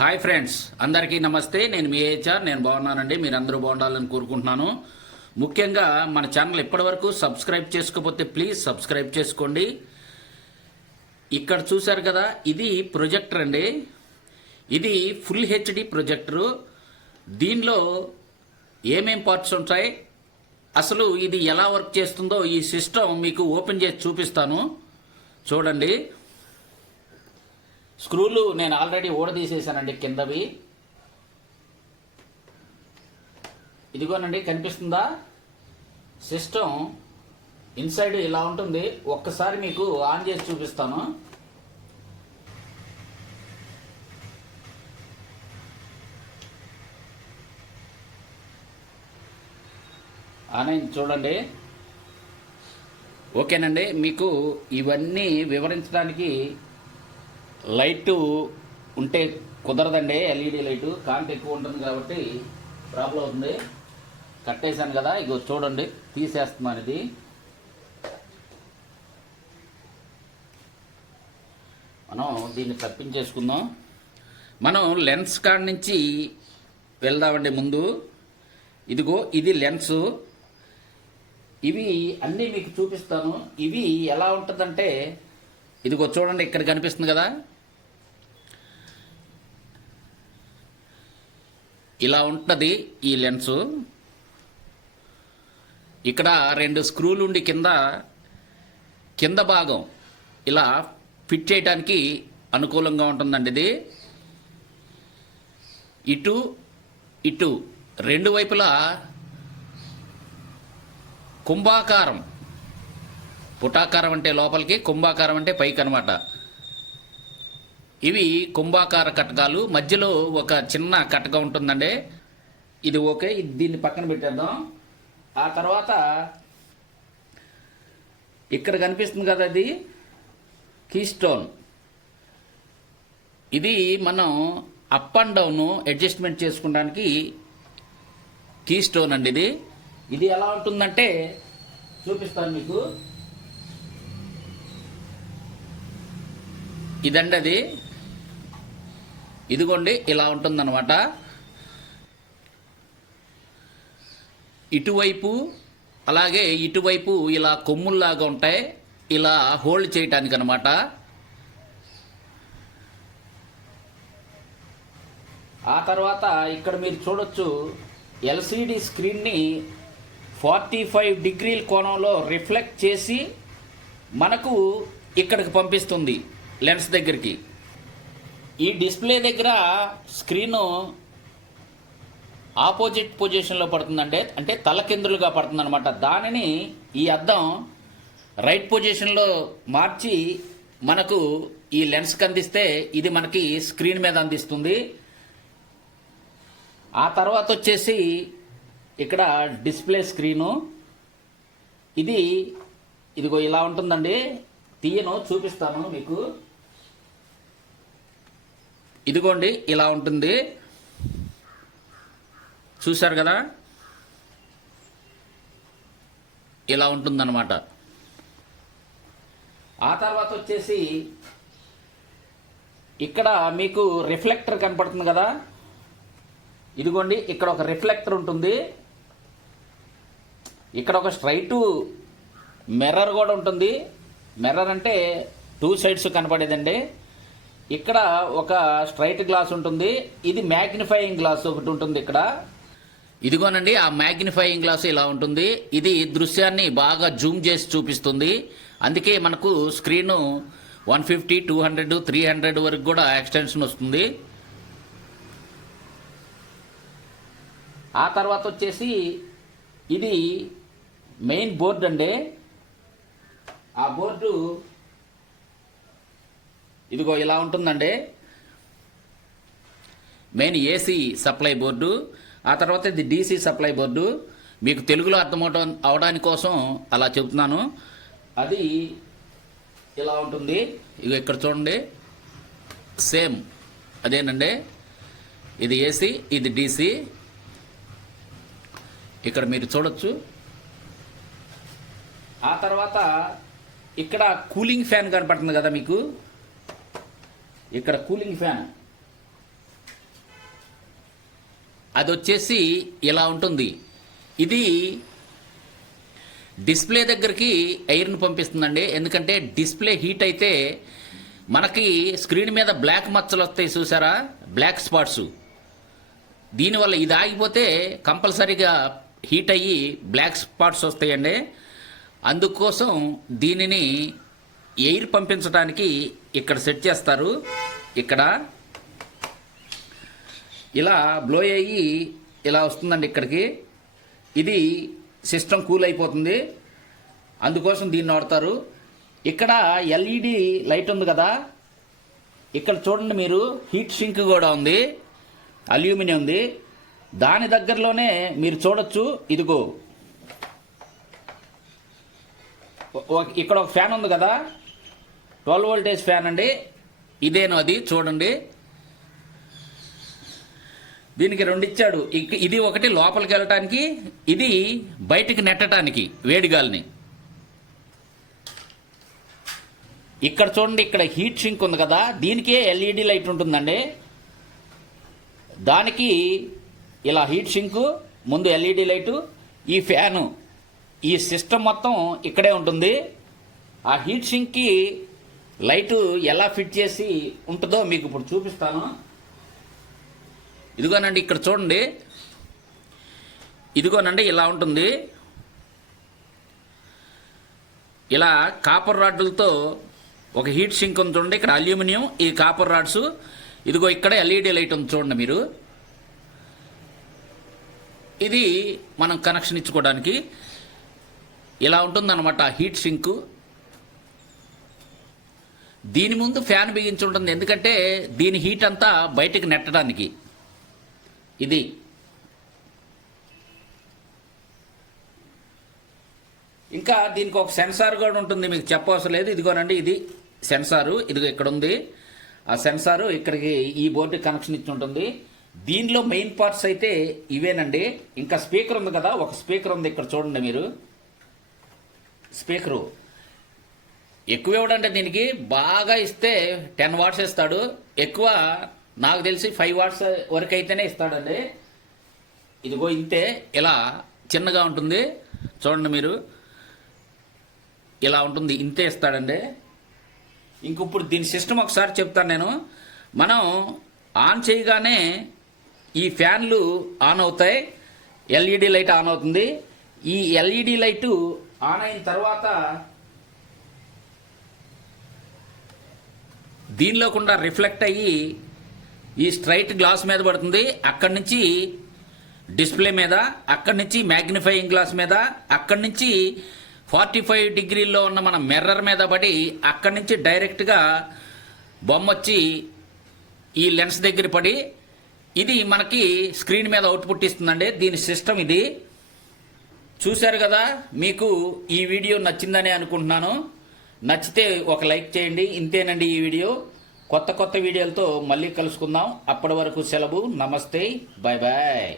Hi friends, అందరికీ నమస్తే. నేను మీ హెచ్ఆర్. నేను బాగున్నానండి. మీరందరూ బాగుండాలని కోరుకుంటున్నాను. ముఖ్యంగా మన ఛానల్ ఇప్పటివరకు సబ్స్క్రైబ్ చేసుకోకపోతే ప్లీజ్ సబ్స్క్రైబ్ చేసుకోండి. ఇక్కడ చూశారు కదా, ఇది ప్రొజెక్టర్ అండి. ఇది ఫుల్ హెచ్డి ప్రొజెక్టరు. దీనిలో ఏమేం పార్ట్స్ ఉంటాయి, అసలు ఇది ఎలా వర్క్ చేస్తుందో ఈ సిస్టమ్ మీకు ఓపెన్ చేసి చూపిస్తాను. చూడండి, స్క్రూలు నేను ఆల్రెడీ ఊడదీసేసానండి కిందవి. ఇదిగోనండి, కనిపిస్తుందా? సిస్టమ్ ఇన్సైడ్ ఇలా ఉంటుంది. ఒక్కసారి మీకు ఆన్ చేసి చూపిస్తాను. ఆన్ అయింది చూడండి. ఓకేనండి, మీకు ఇవన్నీ వివరించడానికి లైటు ఉంటే కుదరదండి. ఎల్ఈడి లైటు కాంతి ఎక్కువ ఉంటుంది కాబట్టి ప్రాబ్లం అవుతుంది. కట్టేశాను కదా, ఇగో చూడండి, తీసేస్తున్నాను. ఇది మనం దీన్ని తప్పించేసుకుందాం. మనం లెన్స్ కాడ నుంచి వెళ్దామండి. ముందు ఇదిగో ఇది లెన్స్. ఇవి అన్నీ మీకు చూపిస్తాను. ఇవి ఎలా ఉంటుందంటే, ఇదిగో చూడండి, ఇక్కడ కనిపిస్తుంది కదా, ఇలా ఉంటుంది ఈ లెన్సు. ఇక్కడ రెండు స్క్రూలు ఉండి కింద భాగం ఇలా ఫిట్ చేయడానికి అనుకూలంగా ఉంటుందండి. ఇది ఇటు రెండు వైపులా కుంభాకారం, పుటాకారం అంటే లోపలికి, కుంభాకారం అంటే పైకి అనమాట. ఇవి కుంభాకార కటకాలు. మధ్యలో ఒక చిన్న కటక ఉంటుందండి. ఇది ఓకే, దీన్ని పక్కన పెట్టేద్దాం. ఆ తర్వాత ఇక్కడ కనిపిస్తుంది కదా, అది కీ స్టోన్. ఇది మనం అప్ అండ్ డౌన్ అడ్జస్ట్మెంట్ చేసుకోవడానికి కీ స్టోన్ అండి. ఇది ఎలా ఉంటుందంటే చూపిస్తాను మీకు. ఇదండి అది. ఇదిగోండి, ఇలా ఉంటుందన్నమాట. ఇటువైపు అలాగే ఇటువైపు ఇలా కొమ్ముల్లాగా ఉంటాయి, ఇలా హోల్డ్ చేయటానికి అనమాట. ఆ తర్వాత ఇక్కడ మీరు చూడొచ్చు, ఎల్సిడి స్క్రీన్ని 45 డిగ్రీల కోణంలో రిఫ్లెక్ట్ చేసి మనకు ఇక్కడికి పంపిస్తుంది, లెన్స్ దగ్గరికి. ఈ డిస్ప్లే దగ్గర స్క్రీను ఆపోజిట్ పొజిషన్లో పడుతుందంటే, అంటే తలకిందులుగా పడుతుంది అనమాట. దానిని ఈ అద్దం రైట్ పొజిషన్లో మార్చి మనకు ఈ లెన్స్కి అందిస్తే ఇది మనకి స్క్రీన్ మీద అందిస్తుంది. ఆ తర్వాత వచ్చేసి ఇక్కడ డిస్ప్లే స్క్రీను. ఇదిగో ఇలా ఉంటుందండి. తీయను, చూపిస్తాను మీకు. ఇదిగోండి, ఇలా ఉంటుంది. చూశారు కదా, ఇలా ఉంటుందన్నమాట. ఆ తర్వాత వచ్చేసి ఇక్కడ మీకు రిఫ్లెక్టర్ కనపడుతుంది కదా. ఇదిగోండి, ఇక్కడ ఒక రిఫ్లెక్టర్ ఉంటుంది. ఇక్కడ ఒక స్ట్రైట్ మిర్రర్ కూడా ఉంటుంది. మిర్రర్ అంటే 2 సైడ్స్ కనపడేదండి. ఇక్కడ ఒక స్ట్రైట్ గ్లాస్ ఉంటుంది. ఇది మ్యాగ్నిఫైయింగ్ గ్లాస్ ఒకటి ఉంటుంది ఇక్కడ. ఇదిగోనండి, ఆ మ్యాగ్నిఫైయింగ్ గ్లాస్ ఇలా ఉంటుంది. ఇది దృశ్యాన్ని బాగా జూమ్ చేసి చూపిస్తుంది. అందుకే మనకు స్క్రీను 150, 200, 300 వరకు కూడా ఎక్స్టెన్షన్ వస్తుంది. ఆ తర్వాత వచ్చేసి ఇది మెయిన్ బోర్డు అండి. ఆ బోర్డు ఇదిగో ఇలా ఉంటుందండి. Main AC supply board. ఆ తర్వాత ఇది డీసీ సప్లై బోర్డు. మీకు తెలుగులో అవడానికి కోసం అలా చెబుతున్నాను. అది ఇలా ఉంటుంది. ఇక ఇక్కడ చూడండి, సేమ్ అదేనండి. ఇది ఏసీ, ఇది డీసీ. ఇక్కడ మీరు చూడొచ్చు. ఆ తర్వాత ఇక్కడ కూలింగ్ ఫ్యాన్ కనపడుతుంది కదా మీకు. ఇక్కడ కూలింగ్ ఫ్యాన్ అది వచ్చేసి ఇలా ఉంటుంది. ఇది డిస్ప్లే దగ్గరికి ఎయిర్ని పంపిస్తుందండి. ఎందుకంటే డిస్ప్లే హీట్ అయితే మనకి స్క్రీన్ మీద బ్లాక్ మచ్చలు వస్తాయి చూసారా, బ్లాక్ స్పాట్స్. దీనివల్ల ఇది ఆగిపోతే కంపల్సరీగా హీట్ అయ్యి బ్లాక్ స్పాట్స్ వస్తాయండి. అందుకోసం దీనిని ఎయిర్ పంపించడానికి ఇక్కడ సెట్ చేస్తారు. ఇక్కడ ఇలా బ్లో అయ్యి ఇలా వస్తుందండి ఇక్కడికి. ఇది సిస్టమ్ కూల్ అయిపోతుంది, అందుకోసం దీన్ని వాడతారు. ఇక్కడ ఎల్ఈడి లైట్ ఉంది కదా, ఇక్కడ చూడండి మీరు, హీట్ షింక్ కూడా ఉంది, అల్యూమినియం ఉంది. దాని దగ్గరలోనే మీరు చూడొచ్చు, ఇదిగో ఇక్కడ ఒక ఫ్యాన్ ఉంది కదా, 12 వోల్టేజ్ ఫ్యాన్ అండి. ఇదేను అది, చూడండి. దీనికి 2 ఇచ్చాడు. ఇది ఒకటి లోపలికి వెళ్ళటానికి, ఇది బయటికి నెట్టడానికి వేడిగాలిని. ఇక్కడ చూడండి, ఇక్కడ హీట్ షింక్ ఉంది కదా, దీనికే ఎల్ఈడి లైట్ ఉంటుందండి. దానికి ఇలా హీట్ షింక్, ముందు ఎల్ఈడి లైటు, ఈ ఫ్యాను, ఈ సిస్టమ్ మొత్తం ఇక్కడే ఉంటుంది. ఆ హీట్ షింక్కి లైటు ఎలా ఫిట్ చేసి ఉంటుందో మీకు ఇప్పుడు చూపిస్తాను. ఇదిగోనండి, ఇక్కడ చూడండి, ఇదిగోనండి ఇలా ఉంటుంది. ఇలా కాపర్ రాడ్లతో ఒక హీట్ షింక్ ఉంది చూడండి, ఇక్కడ అల్యూమినియం, ఈ కాపర్ రాడ్స్. ఇదిగో ఇక్కడ ఎల్ఈడి లైట్ ఉంది చూడండి మీరు. ఇది మనం కనెక్షన్ ఇచ్చుకోవడానికి ఇలా ఉంటుందన్నమాట హీట్ షింక్. దీని ముందు ఫ్యాన్ బిగించి ఉంటుంది, ఎందుకంటే దీని హీట్ అంతా బయటికి నెట్టడానికి. ఇది ఇంకా దీనికి ఒక సెన్సార్ కూడా ఉంటుంది, మీకు చెప్పవసరం లేదు. ఇదిగోనండి, ఇది సెన్సారు, ఇదిగో ఇక్కడ ఉంది. ఆ సెన్సారు ఇక్కడికి ఈ బోర్డుకి కనెక్షన్ ఇచ్చి ఉంటుంది. దీనిలో మెయిన్ పార్ట్స్ అయితే ఇవేనండి. ఇంకా స్పీకర్ ఉంది కదా, ఒక స్పీకర్ ఉంది ఇక్కడ చూడండి మీరు. స్పీకరు ఎక్కువ ఇవ్వడంటే దీనికి బాగా ఇస్తే 10 వాట్స్ ఇస్తాడు. ఎక్కువ నాకు తెలిసి 5 వాట్స్ వరకు అయితేనే ఇస్తాడండి. ఇదిగో ఇంతే, ఇలా చిన్నగా ఉంటుంది చూడండి మీరు, ఇలా ఉంటుంది, ఇంతే ఇస్తాడండి. ఇంకొప్పుడు దీని సిస్టమ్ ఒకసారి చెప్తాను నేను. మనం ఆన్ చేయగానే ఈ ఫ్యాన్లు ఆన్ అవుతాయి, ఎల్ఈడి లైట్ ఆన్ అవుతుంది. ఈ ఎల్ఈడి లైటు ఆన్ అయిన తర్వాత దీనిలో కూడా రిఫ్లెక్ట్ అయ్యి ఈ స్ట్రైట్ గ్లాస్ మీద పడుతుంది. అక్కడి నుంచి డిస్ప్లే మీద, అక్కడి నుంచి మ్యాగ్నిఫైయింగ్ గ్లాస్ మీద, అక్కడి నుంచి 45 డిగ్రీల్లో ఉన్న మన మిర్రర్ మీద పడి, అక్కడి నుంచి డైరెక్ట్గా బొమ్మ వచ్చి ఈ లెన్స్ దగ్గర పడి, ఇది మనకి స్క్రీన్ మీద అవుట్పుట్ ఇస్తుందండి. దీని సిస్టమ్ ఇది. చూశారు కదా, మీకు ఈ వీడియో నచ్చిందని అనుకుంటున్నాను. నచ్చితే ఒక లైక్ చేయండి. ఇంతేనండి ఈ వీడియో. కొత్త వీడియోలతో మళ్ళీ కలుసుకుందాం. అప్పటి వరకు సెలవు. నమస్తే, బాయ్ బాయ్.